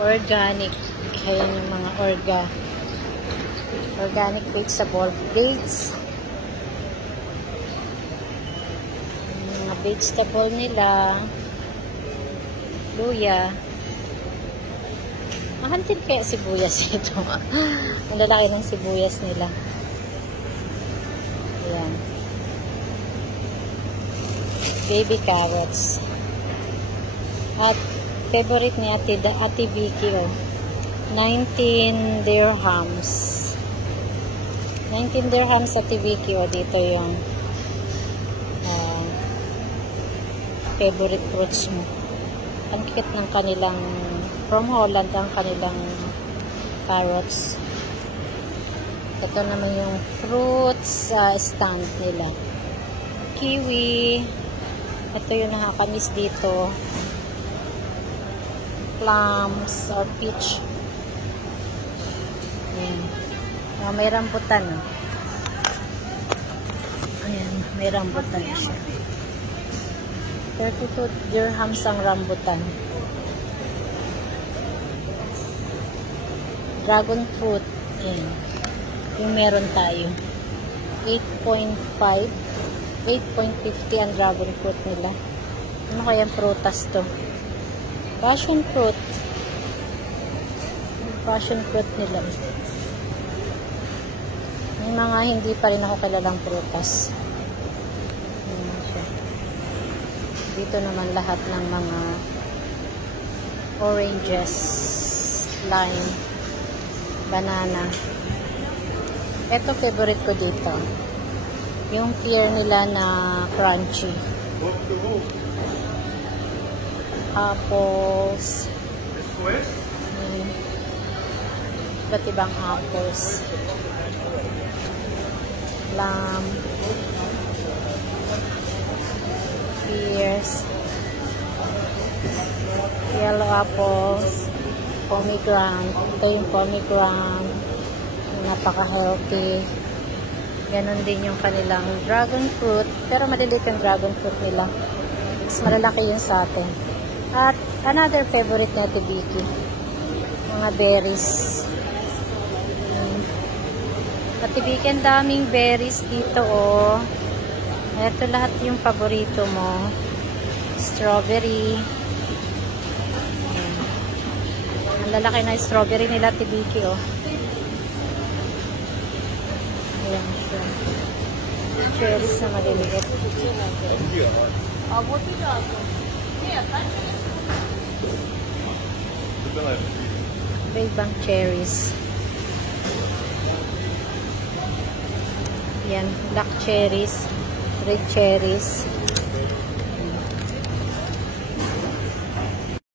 Organic. Kaya yung mga organic vegetable. Dates. Yung mga vegetable nila. Luya. Mahal din kaya sibuyas ito. Ang lalaki ng sibuyas nila. Ayan. Baby carrots. At favorite ni Ate Vicky, oh. 19 dirhams. 19 dirhams Ate Vicky, oh. Dito yung favorite fruits mo. Ang cute ng kanilang, from Holland ang kanilang carrots. Ito naman yung fruits stand nila. Kiwi. Ito yung nakakamiss dito. Plums or peach. Ayan. May rambutan. Oh. Ayan, may rambutan siya. 32 dirhams ang rambutan. Dragon fruit. Ayan. Yung meron tayo. 8.5. 8.50 ang dragon fruit nila. Ano kayang prutas to? Passion fruit. Passion fruit nila. May mga hindi pa rin ako kilalang prutas. Dito naman lahat ng mga oranges, lime, banana. Ito favorite ko dito. Yung pear nila na crunchy. Apples. Iba't ibang apples. Plum. Pears. Yellow apples. Pomegranate. Ito yung pomegranate. Napaka-healthy. Ganon din yung kanilang dragon fruit. Pero maliliit yung dragon fruit nila. Mas malalaki yun sa atin. At another favorite na ito, Vicky. Mga berries. At Vicky, ang daming berries dito, oh. Ito lahat yung paborito mo. Strawberry. Ang lalaki na strawberry nila, Vicky, oh. Ayan siya. Cherries na maliliit. Ibang cherries. Yan, black cherries, red cherries.